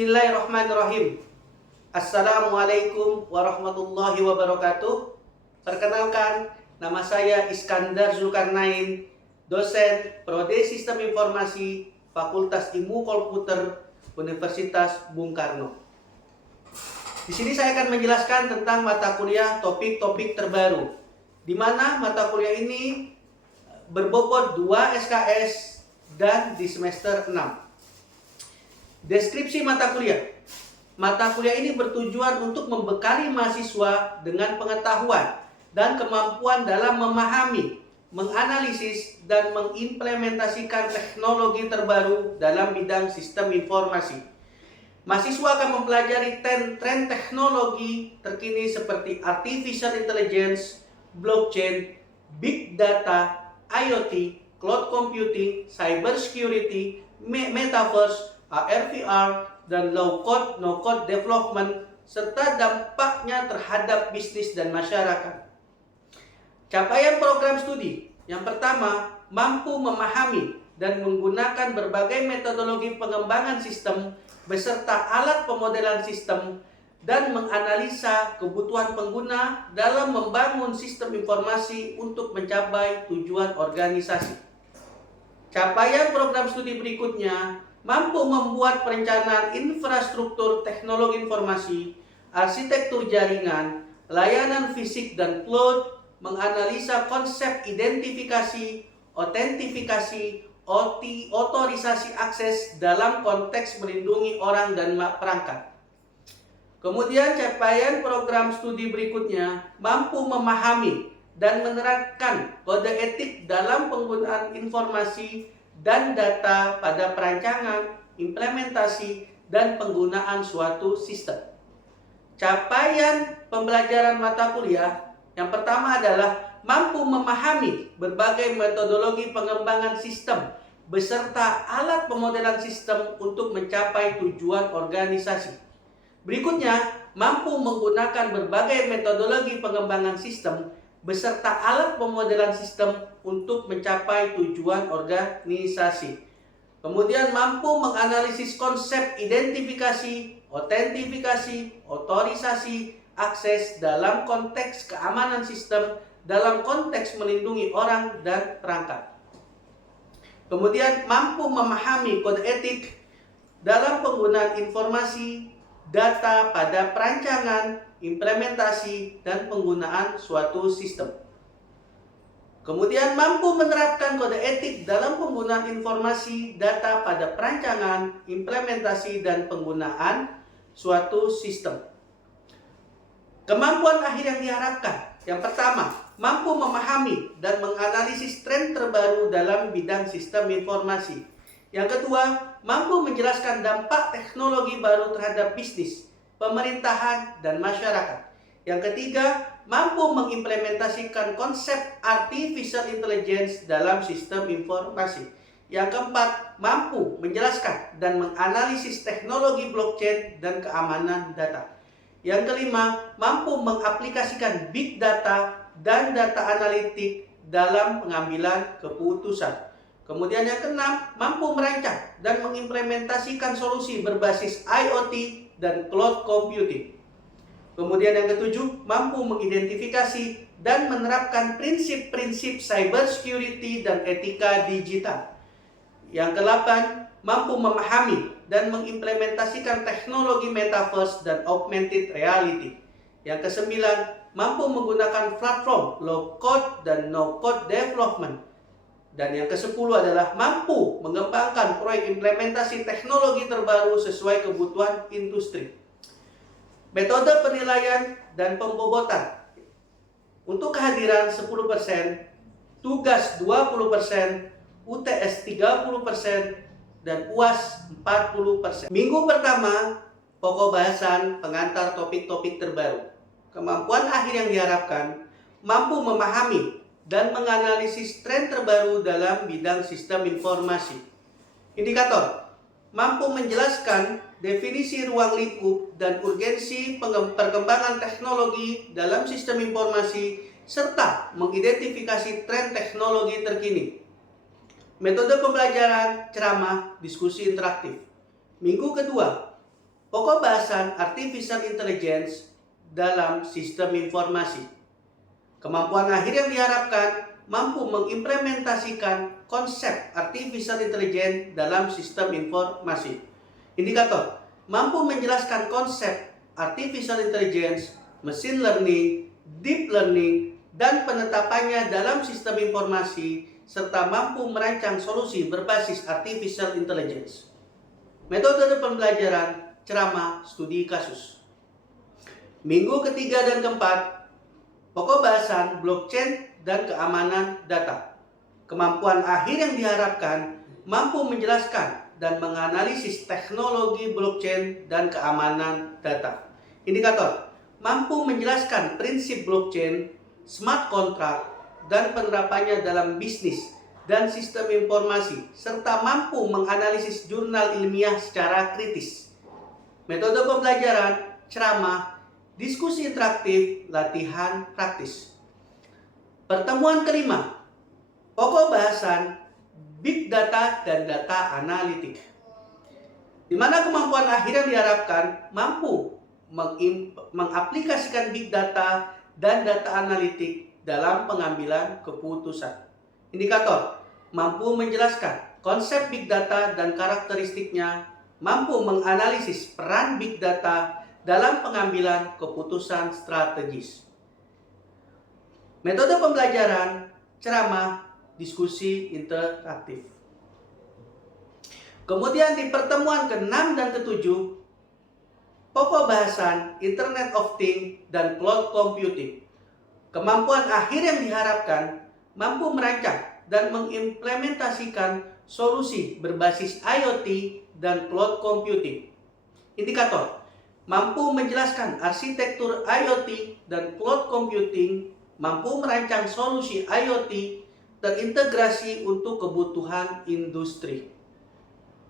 Bismillahirrahmanirrahim. Assalamualaikum warahmatullahi wabarakatuh. Perkenalkan, nama saya Iskandar Zulkarnain, dosen Prodi Sistem Informasi Fakultas Ilmu Komputer Universitas Bung Karno. Di sini saya akan menjelaskan tentang mata kuliah topik-topik terbaru, di mana mata kuliah ini berbobot 2 SKS dan di semester 6. Deskripsi mata kuliah. Mata kuliah ini bertujuan untuk membekali mahasiswa dengan pengetahuan dan kemampuan dalam memahami, menganalisis, dan mengimplementasikan teknologi terbaru dalam bidang sistem informasi. Mahasiswa akan mempelajari tren teknologi terkini seperti artificial intelligence, blockchain, big data, IoT, cloud computing, cybersecurity, metaverse, AR/VR, dan low-code, no-code development, serta dampaknya terhadap bisnis dan masyarakat. Capaian program studi. Yang pertama, mampu memahami dan menggunakan berbagai metodologi pengembangan sistem beserta alat pemodelan sistem dan menganalisa kebutuhan pengguna dalam membangun sistem informasi untuk mencapai tujuan organisasi. Capaian program studi berikutnya, mampu membuat perencanaan infrastruktur teknologi informasi, arsitektur jaringan, layanan fisik dan cloud, menganalisa konsep identifikasi, otentifikasi, otorisasi akses dalam konteks melindungi orang dan perangkat. Kemudian capaian program studi berikutnya, mampu memahami dan menerapkan kode etik dalam penggunaan informasi dan data pada perancangan, implementasi, dan penggunaan suatu sistem. Capaian pembelajaran mata kuliah yang pertama adalah mampu memahami berbagai metodologi pengembangan sistem beserta alat pemodelan sistem untuk mencapai tujuan organisasi. Berikutnya, mampu menggunakan berbagai metodologi pengembangan sistem beserta alat pemodelan sistem untuk mencapai tujuan organisasi. Kemudian mampu menganalisis konsep identifikasi, otentifikasi, otorisasi, akses dalam konteks keamanan sistem, dalam konteks melindungi orang dan perangkat. Kemudian mampu memahami kode etik dalam penggunaan informasi, data pada perancangan, implementasi, dan penggunaan suatu sistem. Kemudian mampu menerapkan kode etik dalam penggunaan informasi, data pada perancangan, implementasi, dan penggunaan suatu sistem. Kemampuan akhir yang diharapkan. Yang pertama, mampu memahami dan menganalisis tren terbaru dalam bidang sistem informasi. Yang kedua, mampu menjelaskan dampak teknologi baru terhadap bisnis, pemerintahan, dan masyarakat. Yang ketiga, mampu mengimplementasikan konsep artificial intelligence dalam sistem informasi. Yang keempat, mampu menjelaskan dan menganalisis teknologi blockchain dan keamanan data. Yang kelima, mampu mengaplikasikan big data dan data analitik dalam pengambilan keputusan. Kemudian yang keenam, mampu merancang dan mengimplementasikan solusi berbasis IoT dan cloud computing. Kemudian yang ketujuh, mampu mengidentifikasi dan menerapkan prinsip-prinsip cybersecurity dan etika digital. Yang kedelapan, mampu memahami dan mengimplementasikan teknologi metaverse dan augmented reality. Yang kesembilan, mampu menggunakan platform low-code dan no-code development. Dan yang ke-10 adalah mampu mengembangkan proyek implementasi teknologi terbaru sesuai kebutuhan industri. Metode penilaian dan pembobotan. Untuk kehadiran 10%, tugas 20%, UTS 30%, dan UAS 40%. Minggu pertama, pokok bahasan pengantar topik-topik terbaru. Kemampuan akhir yang diharapkan, mampu memahami dan menganalisis tren terbaru dalam bidang sistem informasi. Indikator, mampu menjelaskan definisi ruang lingkup dan urgensi perkembangan teknologi dalam sistem informasi serta mengidentifikasi tren teknologi terkini. Metode pembelajaran, ceramah, diskusi interaktif. Minggu kedua, Pokok bahasan Artificial Intelligence dalam sistem informasi. Kemampuan akhir yang diharapkan mampu mengimplementasikan konsep Artificial Intelligence dalam sistem informasi. Indikator, mampu menjelaskan konsep Artificial Intelligence, Machine Learning, Deep Learning, dan penetapannya dalam sistem informasi, serta mampu merancang solusi berbasis Artificial Intelligence. Metode pembelajaran, ceramah, studi kasus. Minggu ketiga dan keempat, pokok bahasan blockchain dan keamanan data. Kemampuan akhir yang diharapkan mampu menjelaskan dan menganalisis teknologi blockchain dan keamanan data. Indikator, mampu menjelaskan prinsip blockchain, smart contract, dan penerapannya dalam bisnis dan sistem informasi, serta mampu menganalisis jurnal ilmiah secara kritis. Metode pembelajaran, ceramah, diskusi interaktif, latihan praktis. Pertemuan kelima, pokok bahasan Big Data dan Data Analitik, di mana kemampuan akhir yang diharapkan mampu mengaplikasikan Big Data dan Data Analitik dalam pengambilan keputusan. Indikator, mampu menjelaskan konsep Big Data dan karakteristiknya, mampu menganalisis peran Big Data dalam pengambilan keputusan strategis. Metode pembelajaran, ceramah, diskusi interaktif. Kemudian di pertemuan ke-6 dan ke-7, pokok bahasan Internet of Things dan Cloud Computing. Kemampuan akhir yang diharapkan mampu merancang dan mengimplementasikan solusi berbasis IoT dan cloud computing. Indikator, mampu menjelaskan arsitektur IoT dan cloud computing, mampu merancang solusi IoT terintegrasi untuk kebutuhan industri.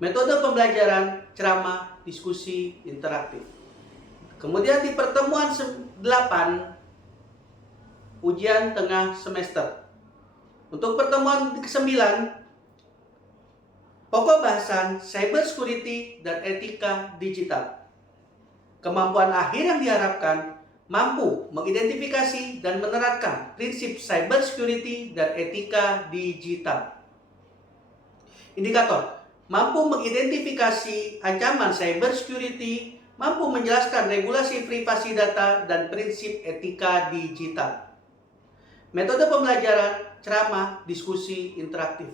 Metode pembelajaran, ceramah, diskusi interaktif. Kemudian di pertemuan 8, ujian tengah semester. Untuk pertemuan ke-9, pokok bahasan Cyber Security dan Etika Digital. Kemampuan akhir yang diharapkan mampu mengidentifikasi dan menerapkan prinsip cyber security dan etika digital. Indikator, mampu mengidentifikasi ancaman cyber security, mampu menjelaskan regulasi privasi data dan prinsip etika digital. Metode pembelajaran, ceramah, diskusi interaktif.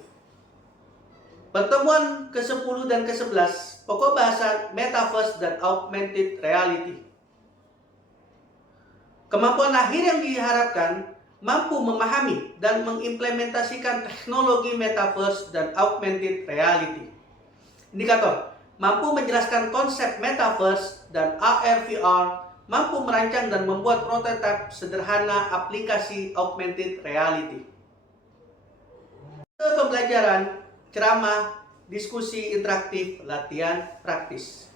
Pertemuan ke-10 dan ke-11, pokok bahasan Metaverse dan Augmented Reality. Kemampuan akhir yang diharapkan mampu memahami dan mengimplementasikan teknologi Metaverse dan Augmented Reality. Indikator, mampu menjelaskan konsep Metaverse dan AR/VR, mampu merancang dan membuat prototipe sederhana aplikasi Augmented Reality. Pembelajaran, ceramah, diskusi interaktif, latihan praktis.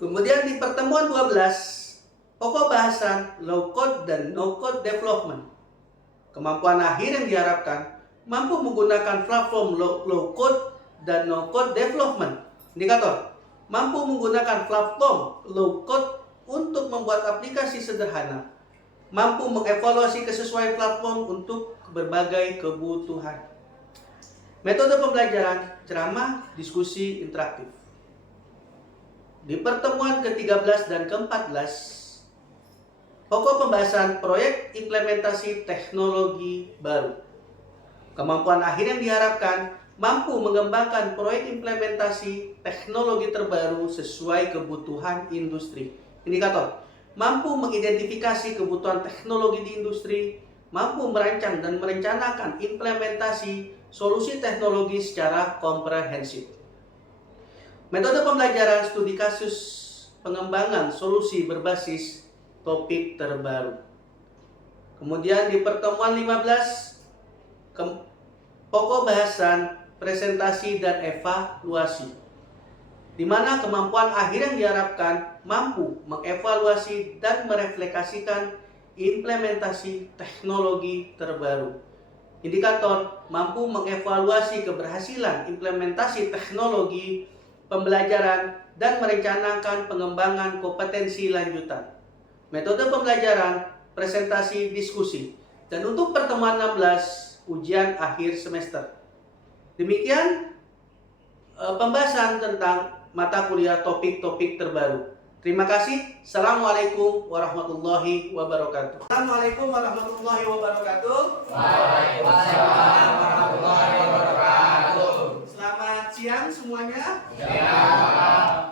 Kemudian di pertemuan 12, pokok bahasan Low Code dan No Code Development. Kemampuan akhir yang diharapkan mampu menggunakan platform Low Code dan No Code Development. Indikator, mampu menggunakan platform Low Code untuk membuat aplikasi sederhana, mampu mengevaluasi kesesuaian platform untuk berbagai kebutuhan. Metode pembelajaran, ceramah, diskusi interaktif. Di pertemuan ke-13 dan ke-14, pokok pembahasan proyek implementasi teknologi baru. Kemampuan akhir yang diharapkan mampu mengembangkan proyek implementasi teknologi terbaru sesuai kebutuhan industri. Indikator, mampu mengidentifikasi kebutuhan teknologi di industri, mampu merancang dan merencanakan implementasi solusi teknologi secara komprehensif. Metode pembelajaran studi kasus pengembangan solusi berbasis topik terbaru. Kemudian di pertemuan 15, pokok bahasan presentasi dan evaluasi, di mana kemampuan akhir yang diharapkan mampu mengevaluasi dan merefleksikan implementasi teknologi terbaru. Indikator, mampu mengevaluasi keberhasilan implementasi teknologi pembelajaran dan merencanakan pengembangan kompetensi lanjutan. Metode pembelajaran, presentasi, diskusi. Dan untuk pertemuan 16, ujian akhir semester. Demikian pembahasan tentang mata kuliah topik-topik terbaru. Terima kasih. Assalamualaikum warahmatullahi wabarakatuh. Assalamualaikum warahmatullahi wabarakatuh. Waalaikumsalam warahmatullahi wabarakatuh. Selamat siang semuanya. Ya.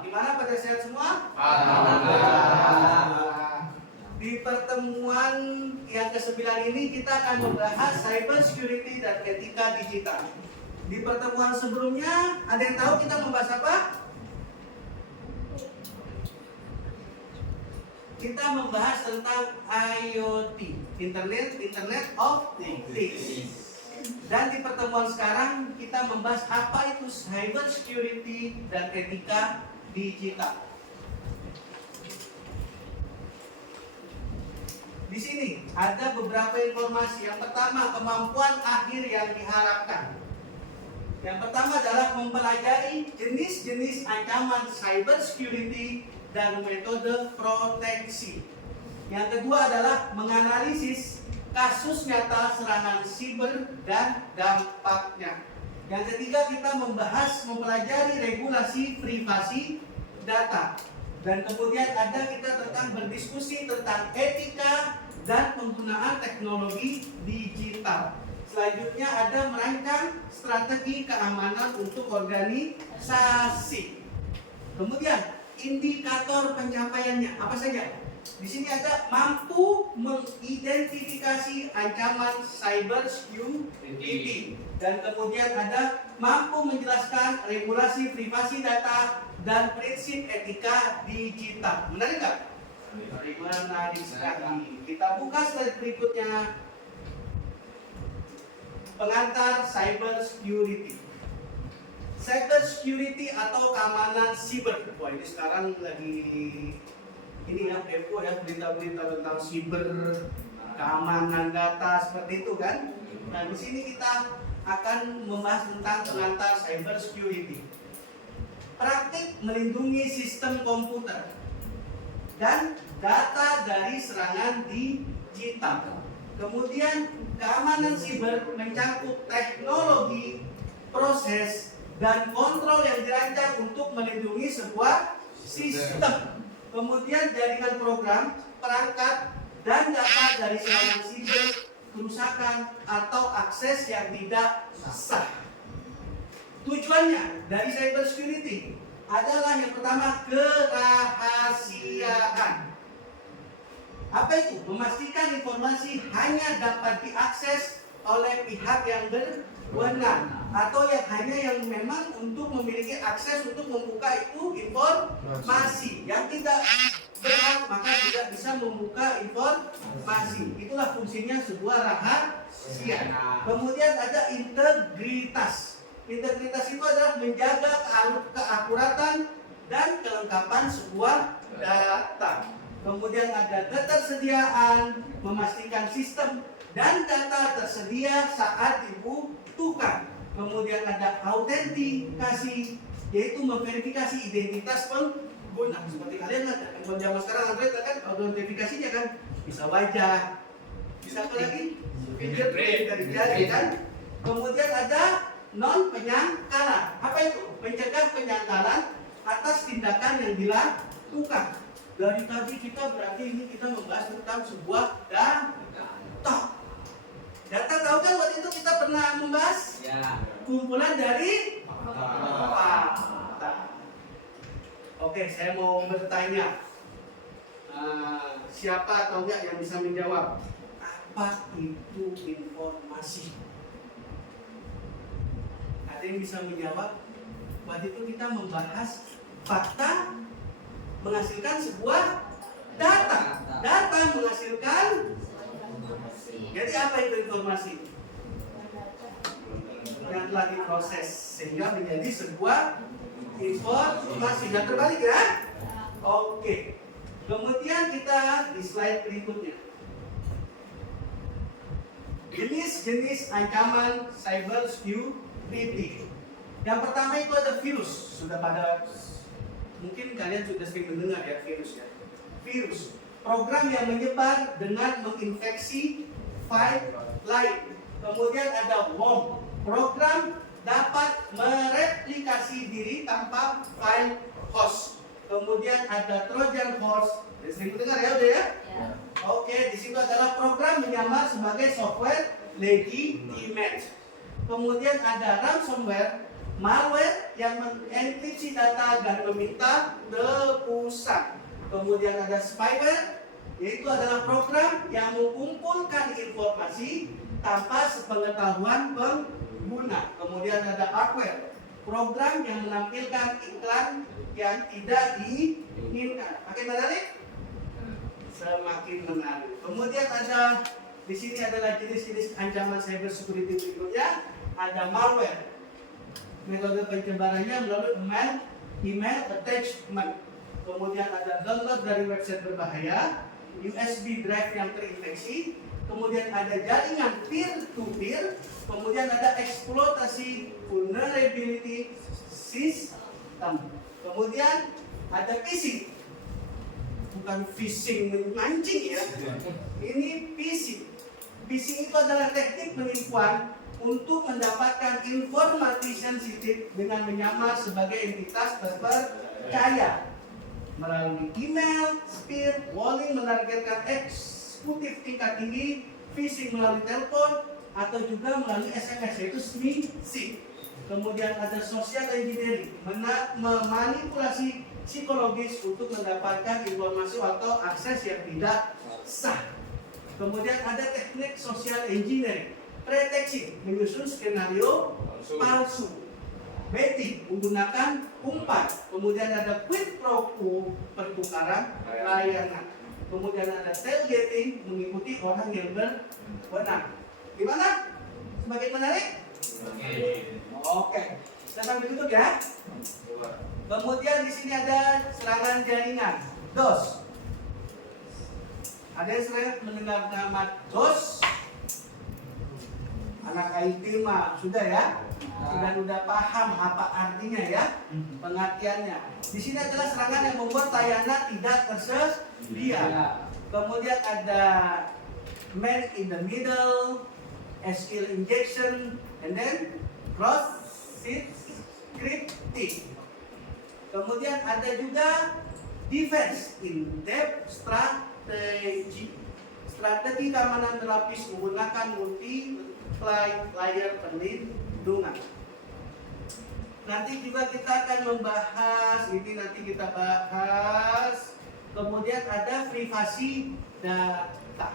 Gimana, pada sehat semua? Alhamdulillah. Di pertemuan yang ke-9 ini kita akan membahas cyber security dan etika digital. Di pertemuan sebelumnya ada yang tahu kita membahas apa? Kita membahas tentang IoT, Internet of Things. Dan di pertemuan sekarang kita membahas apa itu cyber security dan etika digital. Di sini ada beberapa informasi. Yang pertama, kemampuan akhir yang diharapkan. Yang pertama adalah mempelajari jenis-jenis ancaman cyber security dan metode proteksi. Yang kedua adalah menganalisis kasus nyata serangan siber dan dampaknya. Yang ketiga, kita mempelajari regulasi privasi data. Dan kemudian ada kita tentang berdiskusi tentang etika dan penggunaan teknologi digital. Selanjutnya ada merancang strategi keamanan untuk organisasi. Kemudian indikator pencapaiannya apa saja? Di sini ada mampu mengidentifikasi ancaman cyber security, dan kemudian ada mampu menjelaskan regulasi privasi data dan prinsip etika digital. Menarik nggak? Menarik sekali. Kita buka slide berikutnya. Pengantar cyber security. Cyber security atau keamanan siber. Wah, ini sekarang lagi ini ya, heboh ya, berita-berita tentang siber, keamanan data seperti itu kan. Nah, di sini kita akan membahas tentang pengantar cyber security. Praktik melindungi sistem komputer dan data dari serangan digital. Kemudian keamanan siber mencakup teknologi, proses, dan kontrol yang dirancang untuk melindungi sebuah sistem. Kemudian jaringan program, perangkat, dan data dari serangan siber, kerusakan, atau akses yang tidak sah. Tujuannya dari cyber security adalah yang pertama, kerahasiaan. Apa itu? Memastikan informasi hanya dapat diakses oleh pihak yang berwenang atau yang memang untuk memiliki akses untuk membuka itu informasi. Yang tidak berhak maka tidak bisa membuka informasi. Itulah fungsinya sebuah rahasia. Kemudian ada integritas. Integritas itu adalah menjaga keakuratan dan kelengkapan sebuah data. Kemudian ada ketersediaan, memastikan sistem dan data tersedia saat dibutuhkan. Kemudian ada autentikasi, yaitu memverifikasi identitas pengguna. Seperti kalian ada, kalau zaman sekarang Android kan autentifikasinya kan bisa wajah, bisa apa lagi? Fingerprint dari jari kan. Kemudian ada non penyangkalan. Apa itu? Mencegah penyangkalan atas tindakan yang dilakukan. Dari tadi kita berarti ini kita membahas tentang sebuah data. Data tahu kan waktu itu kita pernah membahas? Ya. Kumpulan dari fakta. Oke, saya mau bertanya. Siapa atau enggak yang bisa menjawab? Apa itu informasi? Ada yang bisa menjawab? Waktu itu kita membahas fakta menghasilkan sebuah data. Data menghasilkan. Jadi apa itu informasi? Yang telah diproses sehingga menjadi sebuah informasi. Dan terbalik ya? Oke. Kemudian kita di slide berikutnya. Jenis-jenis ancaman cyber security. Yang pertama itu ada virus. Sudah pada Mungkin kalian sudah sering mendengar ya virus ya. Virus, program yang menyebar dengan menginfeksi file lain. Kemudian ada worm, program dapat mereplikasi diri tanpa file host. Kemudian ada Trojan horse. Sering mendengar ya, udah ya? Oke, di situ adalah program menyamar sebagai software legitimate. Kemudian ada ransomware, malware yang mengenkripsi data dan meminta tebusan. Kemudian ada spyware, yaitu adalah program yang mengumpulkan informasi tanpa sepengetahuan pengguna. Kemudian ada hardware, program yang menampilkan iklan yang tidak diinginkan. Makin menarik? Semakin menarik. Kemudian ada di sini adalah jenis-jenis ancaman cyber security berikutnya. Ada malware. Metode penyebarannya melalui email attachment. Kemudian ada download dari website berbahaya, USB drive yang terinfeksi, kemudian ada jaringan peer-to-peer, kemudian ada eksploitasi vulnerability system. Kemudian ada phishing, bukan phishing memancing ya. Ini phishing. Phishing itu adalah teknik penipuan untuk mendapatkan informasi sensitif dengan menyamar sebagai entitas terpercaya melalui email, spear, warning menargetkan eksekutif tingkat tinggi, phishing melalui telepon atau juga melalui SMS, yaitu smishing. Kemudian ada social engineering, memanipulasi psikologis untuk mendapatkan informasi atau akses yang tidak sah. Kemudian ada teknik social engineering, pretext, menyusun skenario palsu, betting, menggunakan umpan. Kemudian ada quid pro quo, pertukaran layanan. Kemudian ada tailgating, mengikuti orang yang berwenang. Gimana? Semakin menarik? Oke. Kita sambil tutup ya. Kemudian di sini ada serangan jaringan, DOS. Ada yang sering mendengar nama DOS? Anak IT mah sudah ya, sudah paham apa artinya ya, pengertiannya. Di sini adalah serangan yang membuat layanan tidak tersedia. Kemudian ada man in the middle, SQL injection, and then cross scripting. Kemudian ada juga defense in depth strategy. Strategi keamanan berlapis menggunakan multi-layer perlindungan. Nanti juga kita akan membahas, ini nanti kita bahas. Kemudian ada privasi data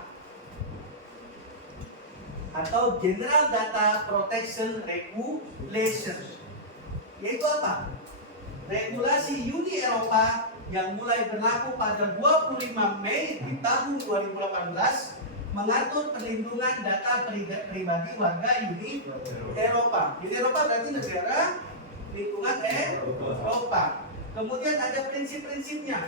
atau General Data Protection Regulation. Yaitu apa? Regulasi Uni Eropa yang mulai berlaku pada 25 Mei di tahun 2018 mengatur perlindungan data pribadi warga Uni Eropa. Uni Eropa berarti negara lingkungan Eropa. Kemudian ada prinsip-prinsipnya.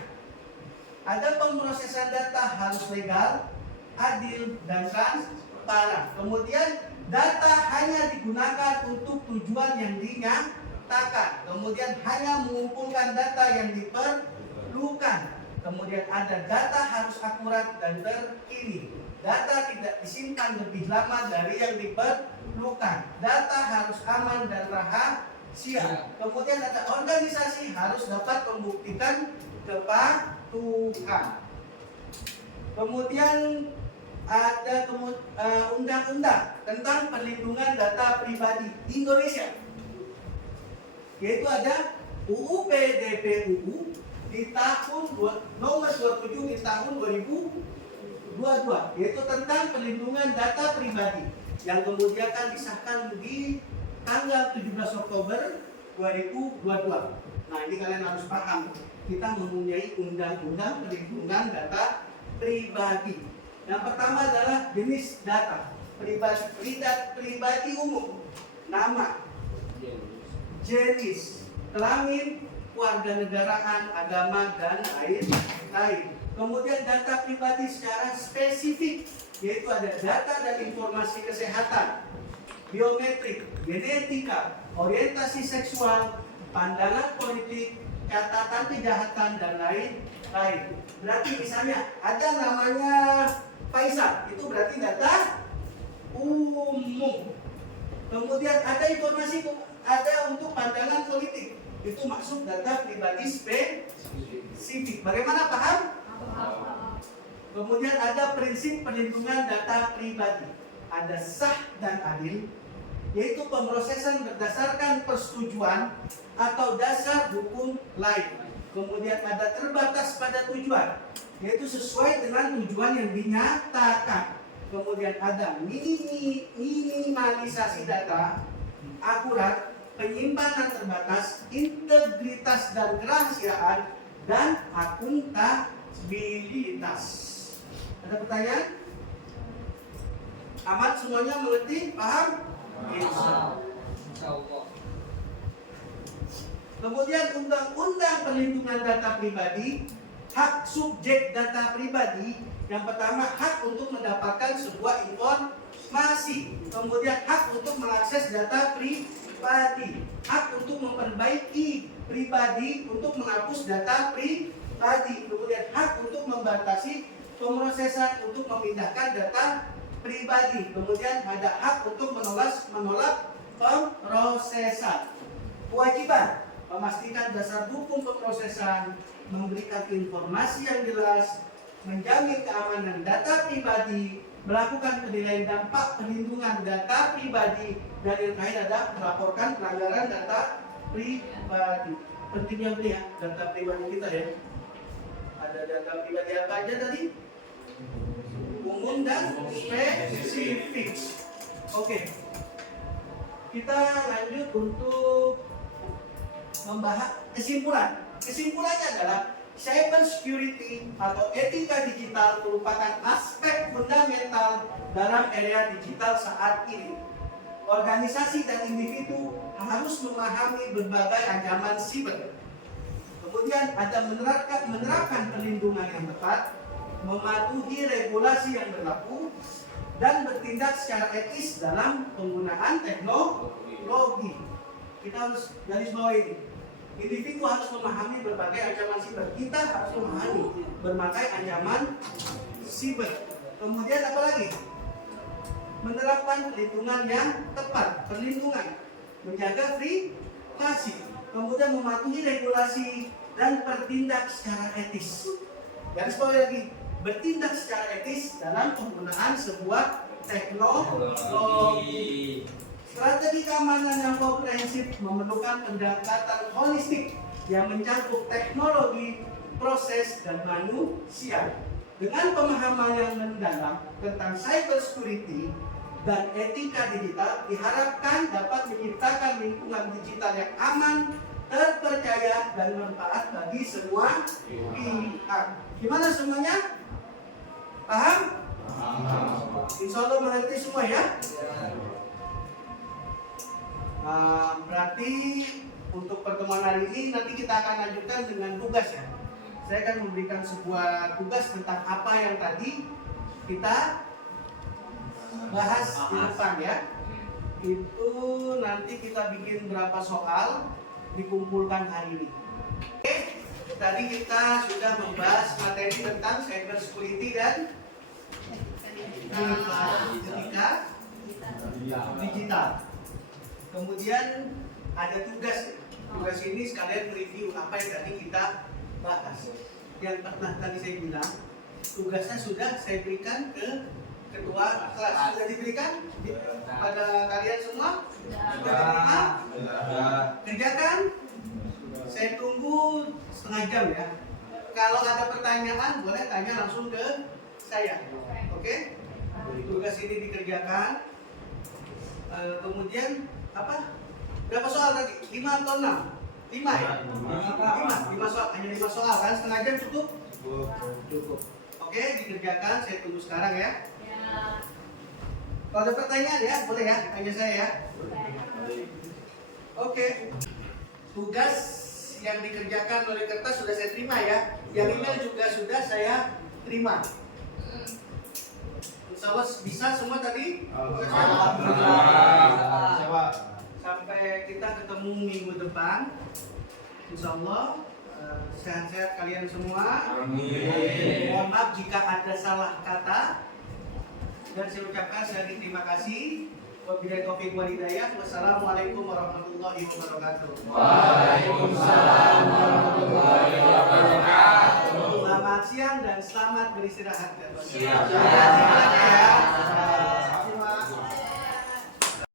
Ada pemrosesan data harus legal, adil, dan transparan. Kemudian data hanya digunakan untuk tujuan yang dinyatakan. Kemudian hanya mengumpulkan data yang diperlukan. Kemudian ada data harus akurat dan terkini. Data tidak disimpan lebih lama dari yang diperlukan. Data harus aman dan rahasia. Kemudian ada organisasi harus dapat membuktikan kepatuhan. Kemudian ada undang-undang tentang perlindungan data pribadi di Indonesia, yaitu ada UU PDP-UU di tahun nomor 27 di tahun 2022, yaitu tentang perlindungan data pribadi yang kemudian akan disahkan di tanggal 17 Oktober 2022. Nah, ini kalian harus paham, kita mempunyai undang-undang perlindungan data pribadi. Yang pertama adalah jenis data pribadi umum, nama, jenis, kelamin, kewarganegaraan, agama, dan lain-lain. Kemudian data pribadi secara spesifik, yaitu ada data dan informasi kesehatan, biometrik, genetika, orientasi seksual, pandangan politik, catatan kejahatan, dan lain-lain. Berarti misalnya ada namanya Faisal, itu berarti data umum. Kemudian ada informasi, ada untuk pandangan politik, itu masuk data pribadi spesifik. Bagaimana, paham? Kemudian ada prinsip perlindungan data pribadi. Ada sah dan adil, yaitu pemrosesan berdasarkan persetujuan atau dasar hukum lain. Kemudian ada terbatas pada tujuan, yaitu sesuai dengan tujuan yang dinyatakan. Kemudian ada minimalisasi data, akurat, penyimpanan terbatas, integritas dan kerahasiaan, dan akuntabilitas. Ada pertanyaan? Aman semuanya, mengerti? Paham? Insyaallah. Kemudian undang-undang perlindungan data pribadi, hak subjek data pribadi. Yang pertama, hak untuk mendapatkan sebuah informasi. Kemudian hak untuk mengakses data pribadi, hak untuk memperbaiki pribadi, untuk menghapus data pribadi. Kemudian hak untuk membatasi pemrosesan, untuk memindahkan data pribadi. Kemudian ada hak untuk menolak pemrosesan. Kewajiban memastikan dasar hukum pemrosesan, memberikan informasi yang jelas, menjamin keamanan data pribadi, melakukan penilaian dampak perlindungan data pribadi, dan yang terakhir ada melaporkan pelanggaran data pribadi. Pentingnya beli ya data pribadi kita ya. Ada data pribadi apa aja tadi? Umum dan spesifik. Oke. Kita lanjut untuk membahas kesimpulan. Kesimpulannya adalah cyber security atau etika digital merupakan aspek fundamental dalam era digital saat ini. Organisasi dan individu harus memahami berbagai ancaman siber. Kemudian ada menerapkan perlindungan yang tepat, mematuhi regulasi yang berlaku, dan bertindak secara etis dalam penggunaan teknologi. Kita harus garis bawah ini. Individu harus memahami berbagai ancaman siber. Kita harus memahami berbagai ancaman siber. Kemudian apa lagi? Menerapkan perlindungan yang tepat, perlindungan, menjaga privasi, kemudian mematuhi regulasi dan bertindak secara etis. Garis bawah lagi, bertindak secara etis dalam penggunaan sebuah teknologi. Strategi keamanan yang komprehensif memerlukan pendekatan holistik yang mencakup teknologi, proses, dan manusia. Dengan pemahaman yang mendalam tentang cyber security dan etika digital, diharapkan dapat menciptakan lingkungan digital yang aman, terpercaya, dan bermanfaat bagi semua pihak. Gimana semuanya? Paham? Insya Allah mengerti semua ya? Berarti untuk pertemuan hari ini nanti kita akan lanjutkan dengan tugas ya. Saya akan memberikan sebuah tugas tentang apa yang tadi kita bahas di depan ya. Itu nanti kita bikin berapa soal, dikumpulkan hari ini. Oke, tadi kita sudah membahas materi tentang cyber security dan etika digital. Kemudian ada tugas. Tugas ini sekalian review apa yang tadi kita bahas. Yang pernah tadi saya bilang, tugasnya sudah saya berikan ke ketua kelas. Sudah diberikan pada kalian semua? Sudah diterima? Kerjakan? Saya tunggu setengah jam ya. Kalau ada pertanyaan boleh tanya langsung ke saya. Oke? Tugas ini dikerjakan. Kemudian apa? Berapa soal tadi? 5 atau 6? 5 ya? 5 soal, hanya 5 soal kan? Setengah jam cukup? Cukup. Oke, dikerjakan, saya tunggu sekarang ya. Kalau ada pertanyaan ya, boleh ya, tanya saya ya. Oke. Tugas yang dikerjakan oleh kertas sudah saya terima ya. Yang email juga sudah saya terima. Insya Allah bisa semua tadi? Sampai kita ketemu minggu depan. Insya Allah Sehat-sehat kalian semua. Amin. Mohon maaf jika ada salah kata. Dan saya ucapkan sekali terima kasih. Wabillahi taufiq wal hidayah. Wassalamualaikum warahmatullahi wabarakatuh. Waalaikumsalam warahmatullahi wabarakatuh. Selamat siang dan selamat beristirahat. Siap. Ya.